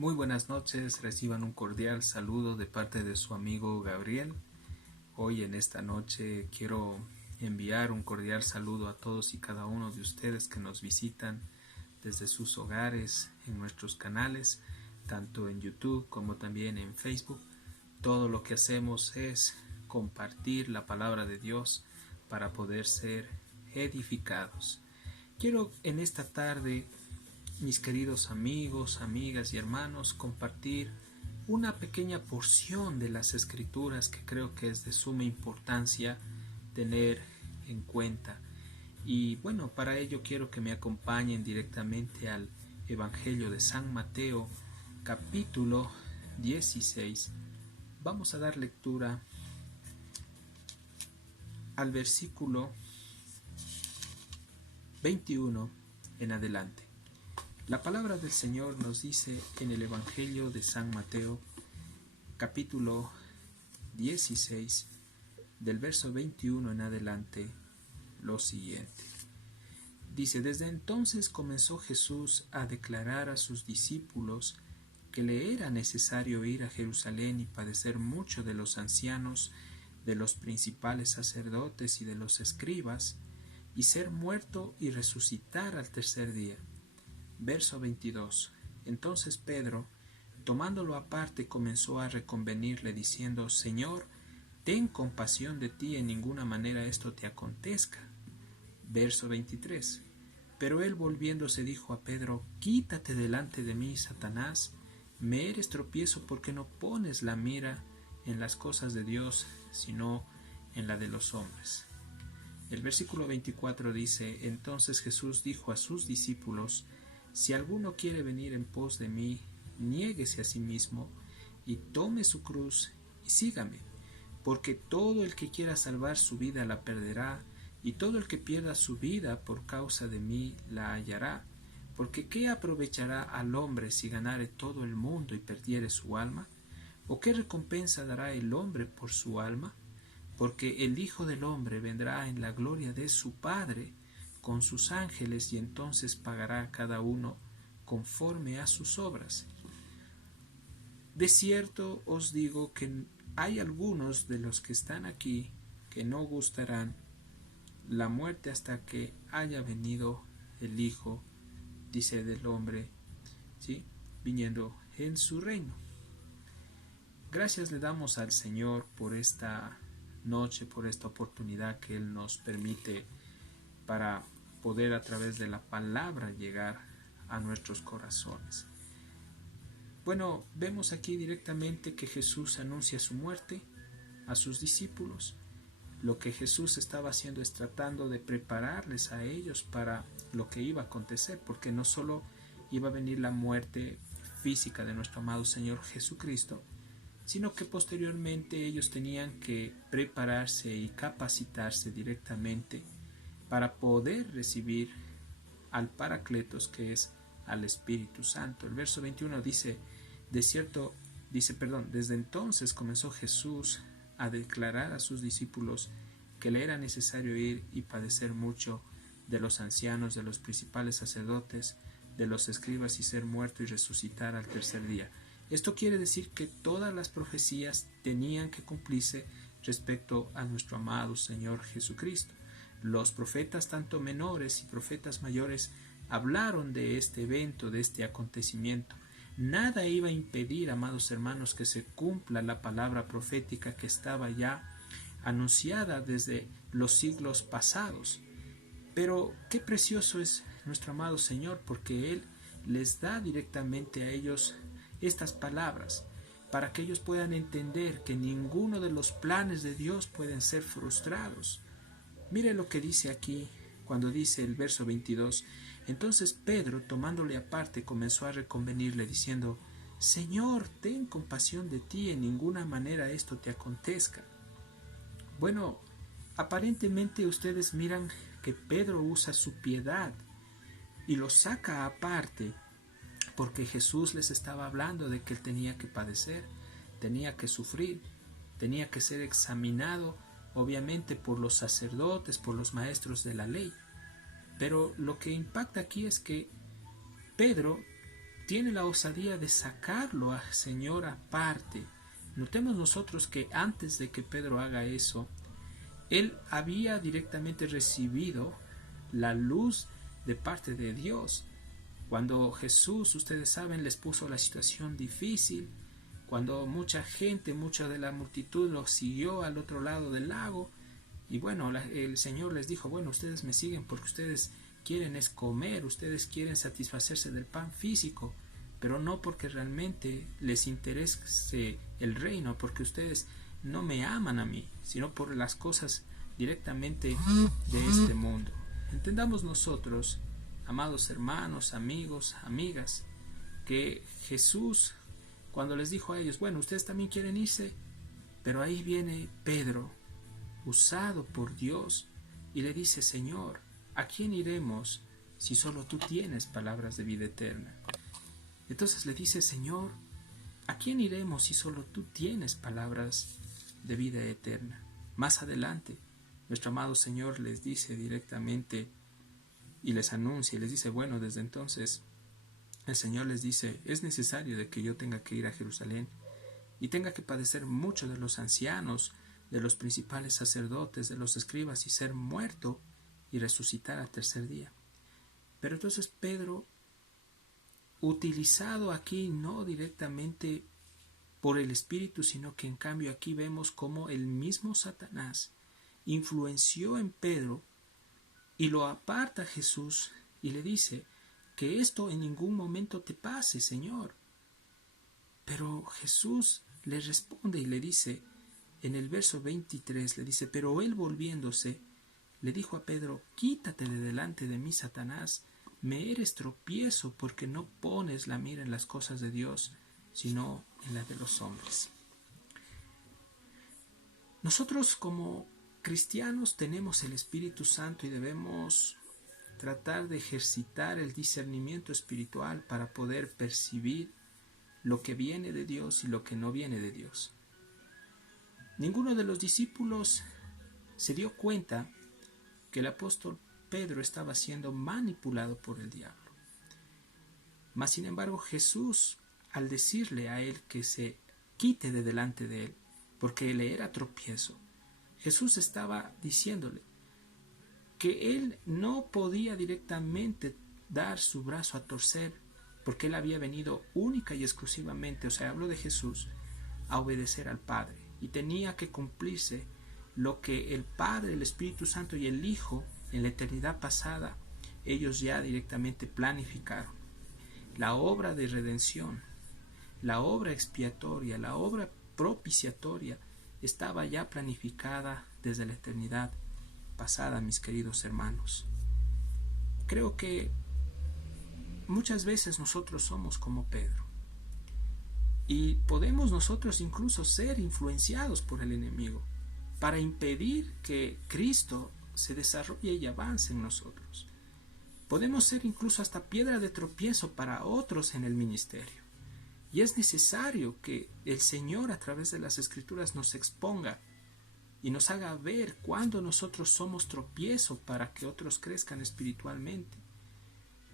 Muy buenas noches, reciban un cordial saludo de parte de su amigo Gabriel. Hoy en esta noche quiero enviar un cordial saludo a todos y cada uno de ustedes que nos visitan desde sus hogares, en nuestros canales, tanto en YouTube como también en Facebook. Todo lo que hacemos es compartir la palabra de Dios para poder ser edificados. Quiero en esta tarde, mis queridos amigos, amigas y hermanos, compartir una pequeña porción de las escrituras que creo que es de suma importancia tener en cuenta. Y bueno, para ello quiero que me acompañen directamente al Evangelio de San Mateo, capítulo 16. Vamos a dar lectura al versículo 21 en adelante. La palabra del Señor nos dice en el Evangelio de San Mateo, capítulo 16, del verso 21 en adelante, lo siguiente. Dice: Desde entonces comenzó Jesús a declarar a sus discípulos que le era necesario ir a Jerusalén y padecer mucho de los ancianos, de los principales sacerdotes y de los escribas, y ser muerto y resucitar al tercer día. Verso 22. Entonces Pedro, tomándolo aparte, comenzó a reconvenirle, diciendo: Señor, ten compasión de ti, en ninguna manera esto te acontezca. Verso 23. Pero él, volviéndose, dijo a Pedro: Quítate delante de mí, Satanás, me eres tropiezo, porque no pones la mira en las cosas de Dios, sino en la de los hombres. El versículo 24 dice: Entonces Jesús dijo a sus discípulos: Si alguno quiere venir en pos de mí, niéguese a sí mismo y tome su cruz y sígame, porque todo el que quiera salvar su vida la perderá, y todo el que pierda su vida por causa de mí la hallará. Porque ¿qué aprovechará al hombre si ganare todo el mundo y perdiere su alma? ¿O qué recompensa dará el hombre por su alma? Porque el Hijo del Hombre vendrá en la gloria de su Padre con sus ángeles, y entonces pagará a cada uno conforme a sus obras. De cierto os digo que hay algunos de los que están aquí que no gustarán la muerte hasta que haya venido el Hijo, dice, del Hombre, ¿sí?, viniendo en su reino. Gracias le damos al Señor por esta noche, por esta oportunidad que Él nos permite para poder a través de la palabra llegar a nuestros corazones. Bueno, vemos aquí directamente que Jesús anuncia su muerte a sus discípulos. Lo que Jesús estaba haciendo es tratando de prepararles a ellos para lo que iba a acontecer, porque no solo iba a venir la muerte física de nuestro amado Señor Jesucristo, sino que posteriormente ellos tenían que prepararse y capacitarse directamente para poder recibir al Paracletos, que es al Espíritu Santo. El verso 21 dice: desde entonces comenzó Jesús a declarar a sus discípulos que le era necesario ir y padecer mucho de los ancianos, de los principales sacerdotes, de los escribas, y ser muerto y resucitar al tercer día. Esto quiere decir que todas las profecías tenían que cumplirse respecto a nuestro amado Señor Jesucristo. Los profetas, tanto menores y profetas mayores, hablaron de este evento, de este acontecimiento. Nada iba a impedir, amados hermanos, que se cumpla la palabra profética que estaba ya anunciada desde los siglos pasados. Pero qué precioso es nuestro amado Señor, porque Él les da directamente a ellos estas palabras, para que ellos puedan entender que ninguno de los planes de Dios pueden ser frustrados. Mire lo que dice aquí cuando dice el verso 22. Entonces Pedro, tomándole aparte, comenzó a reconvenirle, diciendo: Señor, ten compasión de ti, en ninguna manera esto te acontezca. Bueno, aparentemente ustedes miran que Pedro usa su piedad y lo saca aparte, porque Jesús les estaba hablando de que él tenía que padecer, tenía que sufrir, tenía que ser examinado, obviamente por los sacerdotes, por los maestros de la ley. Pero lo que impacta aquí es que Pedro tiene la osadía de sacarlo al Señor aparte. Notemos nosotros que antes de que Pedro haga eso, él había directamente recibido la luz de parte de Dios. Cuando Jesús, ustedes saben, les puso la situación difícil, cuando mucha gente, mucha de la multitud los siguió al otro lado del lago, y bueno, el Señor les dijo, bueno, ustedes me siguen porque ustedes quieren es comer, ustedes quieren satisfacerse del pan físico, pero no porque realmente les interese el reino, porque ustedes no me aman a mí, sino por las cosas directamente de este mundo. Entendamos nosotros, amados hermanos, amigos, amigas, que Jesús, cuando les dijo a ellos, bueno, ustedes también quieren irse, pero ahí viene Pedro, usado por Dios, y le dice, Señor, ¿a quién iremos si solo tú tienes palabras de vida eterna? Entonces le dice, Señor, ¿a quién iremos si solo tú tienes palabras de vida eterna? Más adelante, nuestro amado Señor les dice directamente y les anuncia y les dice, bueno, desde entonces el Señor les dice, es necesario de que yo tenga que ir a Jerusalén y tenga que padecer mucho de los ancianos, de los principales sacerdotes, de los escribas, y ser muerto y resucitar al tercer día. Pero entonces Pedro, utilizado aquí no directamente por el Espíritu, sino que en cambio aquí vemos cómo el mismo Satanás influenció en Pedro y lo aparta a Jesús y le dice que esto en ningún momento te pase, Señor. Pero Jesús le responde y le dice, en el verso 23, le dice, pero él volviéndose, le dijo a Pedro, quítate de delante de mí, Satanás, me eres tropiezo porque no pones la mira en las cosas de Dios, sino en las de los hombres. Nosotros como cristianos tenemos el Espíritu Santo y debemos tratar de ejercitar el discernimiento espiritual para poder percibir lo que viene de Dios y lo que no viene de Dios. Ninguno de los discípulos se dio cuenta que el apóstol Pedro estaba siendo manipulado por el diablo. Mas sin embargo Jesús, al decirle a él que se quite de delante de él, porque le era tropiezo, Jesús estaba diciéndole que él no podía directamente dar su brazo a torcer, porque él había venido única y exclusivamente, o sea, habló de Jesús, a obedecer al Padre, y tenía que cumplirse lo que el Padre, el Espíritu Santo y el Hijo en la eternidad pasada, ellos ya directamente planificaron. La obra de redención, la obra expiatoria, la obra propiciatoria estaba ya planificada desde la eternidad pasada, mis queridos hermanos. Creo que muchas veces nosotros somos como Pedro y podemos nosotros incluso ser influenciados por el enemigo para impedir que Cristo se desarrolle y avance en nosotros. Podemos ser incluso hasta piedra de tropiezo para otros en el ministerio. Y es necesario que el Señor a través de las Escrituras nos exponga y nos haga ver cuándo nosotros somos tropiezo para que otros crezcan espiritualmente.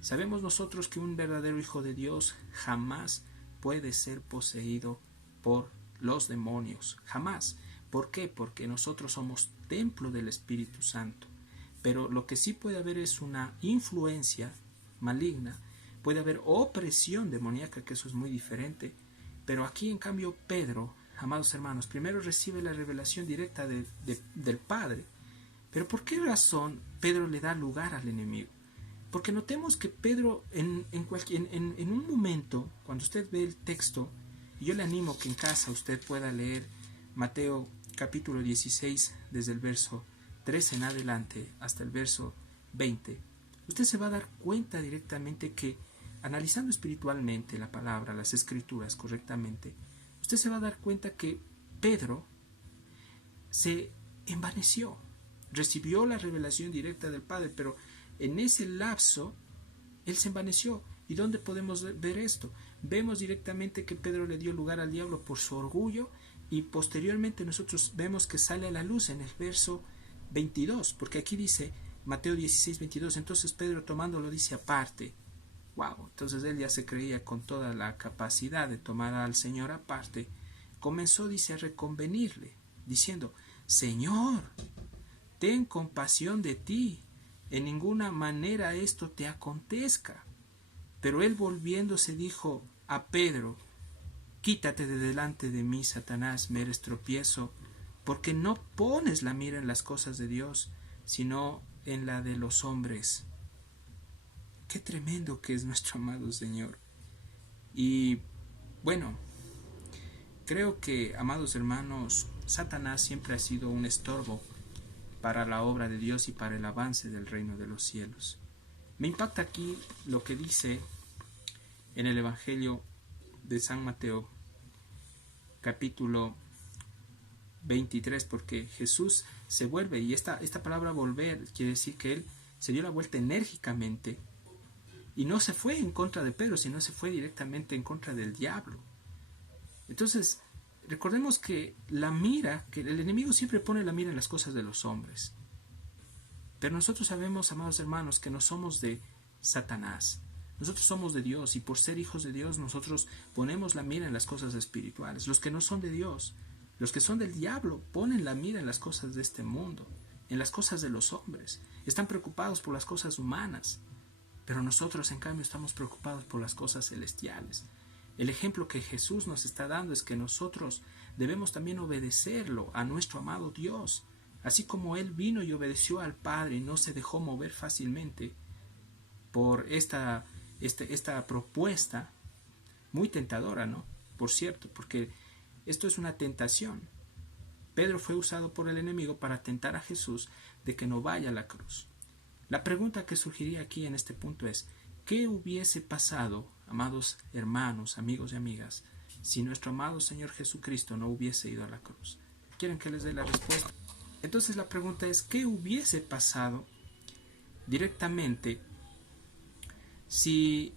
Sabemos nosotros que un verdadero hijo de Dios jamás puede ser poseído por los demonios. Jamás. ¿Por qué? Porque nosotros somos templo del Espíritu Santo. Pero lo que sí puede haber es una influencia maligna. Puede haber opresión demoníaca, que eso es muy diferente. Pero aquí, en cambio, Pedro, amados hermanos, primero recibe la revelación directa del Padre. Pero ¿por qué razón Pedro le da lugar al enemigo? Porque notemos que Pedro, en un momento, cuando usted ve el texto, y yo le animo que en casa usted pueda leer Mateo capítulo 16, desde el verso 13 en adelante hasta el verso 20, usted se va a dar cuenta directamente que, analizando espiritualmente la palabra, las escrituras correctamente, usted se va a dar cuenta que Pedro se envaneció, recibió la revelación directa del Padre, pero en ese lapso él se envaneció. ¿Y dónde podemos ver esto? Vemos directamente que Pedro le dio lugar al diablo por su orgullo, y posteriormente nosotros vemos que sale a la luz en el verso 22, porque aquí dice Mateo 16, 22, entonces Pedro tomándolo dice aparte. Wow, Entonces él ya se creía con toda la capacidad de tomar al Señor aparte. Comenzó, dice, a reconvenirle, diciendo: Señor, ten compasión de ti, en ninguna manera esto te acontezca. Pero él volviéndose dijo a Pedro: Quítate de delante de mí, Satanás, me eres tropiezo, porque no pones la mira en las cosas de Dios, sino en la de los hombres. Qué tremendo que es nuestro amado Señor. Y bueno, creo que, amados hermanos, Satanás siempre ha sido un estorbo para la obra de Dios y para el avance del reino de los cielos. Me impacta aquí lo que dice en el Evangelio de San Mateo, capítulo 23, porque Jesús se vuelve, y esta palabra volver quiere decir que él se dio la vuelta enérgicamente, y no se fue en contra de Pedro, sino se fue directamente en contra del diablo. Entonces, recordemos que la mira, que el enemigo siempre pone la mira en las cosas de los hombres. Pero nosotros sabemos, amados hermanos, que no somos de Satanás. Nosotros somos de Dios, y por ser hijos de Dios nosotros ponemos la mira en las cosas espirituales. Los que no son de Dios, los que son del diablo, ponen la mira en las cosas de este mundo, en las cosas de los hombres. Están preocupados por las cosas humanas, pero nosotros en cambio estamos preocupados por las cosas celestiales. El ejemplo que Jesús nos está dando es que nosotros debemos también obedecerlo a nuestro amado Dios. Así como Él vino y obedeció al Padre y no se dejó mover fácilmente por esta propuesta muy tentadora, ¿no? Por cierto, porque esto es una tentación. Pedro fue usado por el enemigo para tentar a Jesús de que no vaya a la cruz. La pregunta que surgiría aquí en este punto es: ¿qué hubiese pasado, amados hermanos, amigos y amigas, si nuestro amado Señor Jesucristo no hubiese ido a la cruz? ¿Quieren que les dé la respuesta? Entonces la pregunta es: ¿qué hubiese pasado directamente si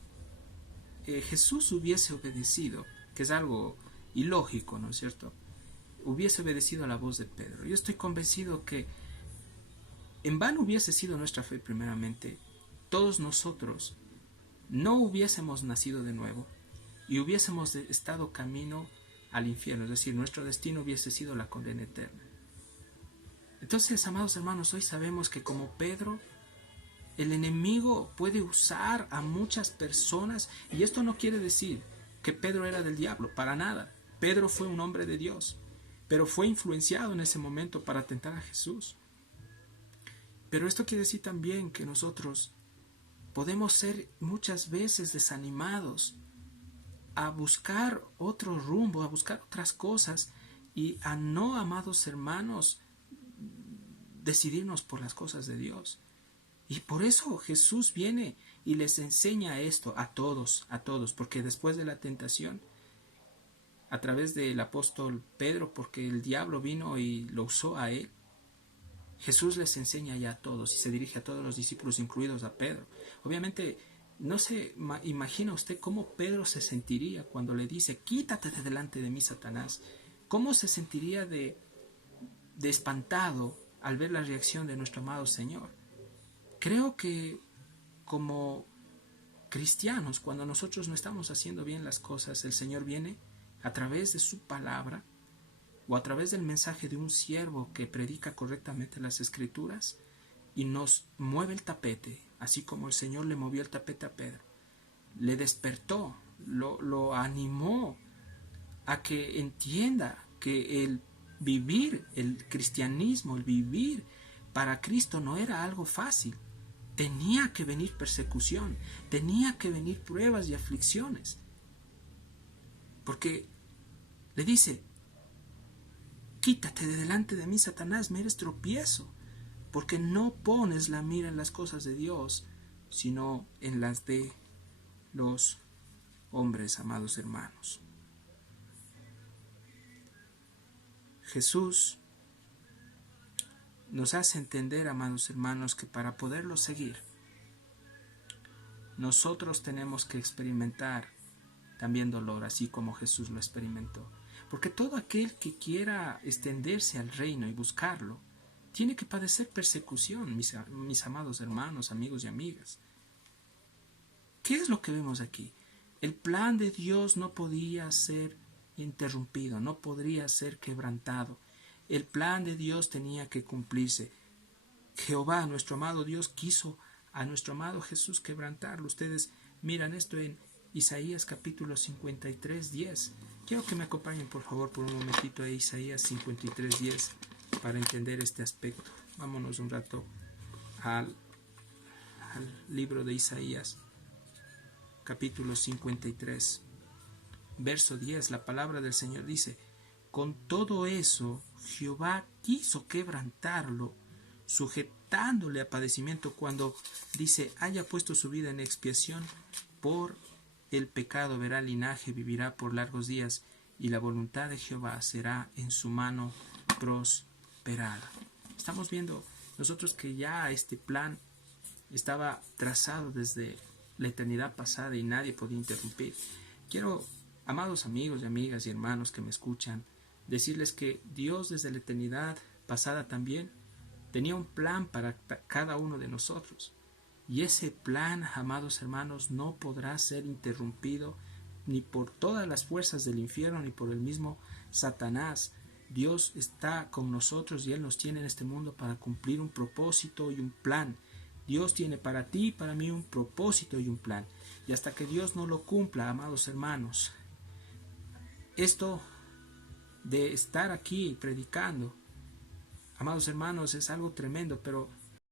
Jesús hubiese obedecido, que es algo ilógico, ¿no es cierto? Hubiese obedecido a la voz de Pedro. Yo estoy convencido que en vano hubiese sido nuestra fe primeramente. Todos nosotros no hubiésemos nacido de nuevo y hubiésemos estado camino al infierno, es decir, nuestro destino hubiese sido la condena eterna. Entonces, amados hermanos, hoy sabemos que como Pedro, el enemigo puede usar a muchas personas, y esto no quiere decir que Pedro era del diablo, para nada. Pedro fue un hombre de Dios, pero fue influenciado en ese momento para tentar a Jesús. Pero esto quiere decir también que nosotros podemos ser muchas veces desanimados a buscar otro rumbo, a buscar otras cosas, y a no, amados hermanos, decidirnos por las cosas de Dios. Y por eso Jesús viene y les enseña esto a todos, porque después de la tentación, a través del apóstol Pedro, porque el diablo vino y lo usó a él, Jesús les enseña ya a todos y se dirige a todos los discípulos, incluidos a Pedro. Obviamente, no se imagina usted cómo Pedro se sentiría cuando le dice: quítate de delante de mí, Satanás. ¿Cómo se sentiría de espantado al ver la reacción de nuestro amado Señor? Creo que como cristianos, cuando nosotros no estamos haciendo bien las cosas, el Señor viene a través de su palabra o a través del mensaje de un siervo que predica correctamente las Escrituras y nos mueve el tapete, así como el Señor le movió el tapete a Pedro. Le despertó, lo animó a que entienda que el vivir el cristianismo, el vivir para Cristo no era algo fácil. Tenía que venir persecución, tenía que venir pruebas y aflicciones. Porque le dice: quítate de delante de mí, Satanás, me eres tropiezo, porque no pones la mira en las cosas de Dios, sino en las de los hombres, amados hermanos. Jesús nos hace entender, amados hermanos, que para poderlo seguir, nosotros tenemos que experimentar también dolor, así como Jesús lo experimentó. Porque todo aquel que quiera extenderse al reino y buscarlo, tiene que padecer persecución, mis amados hermanos, amigos y amigas. ¿Qué es lo que vemos aquí? El plan de Dios no podía ser interrumpido, no podría ser quebrantado. El plan de Dios tenía que cumplirse. Jehová, nuestro amado Dios, quiso a nuestro amado Jesús quebrantarlo. Ustedes miran esto en Isaías capítulo 53, 10. Quiero que me acompañen por favor por un momentito a Isaías 53, 10 para entender este aspecto. Vámonos un rato al libro de Isaías capítulo 53, verso 10. La palabra del Señor dice: con todo eso Jehová quiso quebrantarlo, sujetándole a padecimiento, cuando dice haya puesto su vida en expiación por el pecado, verá linaje, vivirá por largos días, y la voluntad de Jehová será en su mano prosperada. Estamos viendo nosotros que ya este plan estaba trazado desde la eternidad pasada y nadie podía interrumpir. Quiero, amados amigos y amigas y hermanos que me escuchan, decirles que Dios desde la eternidad pasada también tenía un plan para cada uno de nosotros. Y ese plan, amados hermanos, no podrá ser interrumpido ni por todas las fuerzas del infierno ni por el mismo Satanás. Dios está con nosotros y Él nos tiene en este mundo para cumplir un propósito y un plan. Dios tiene para ti y para mí un propósito y un plan. Y hasta que Dios no lo cumpla, amados hermanos, esto de estar aquí predicando, amados hermanos, es algo tremendo, pero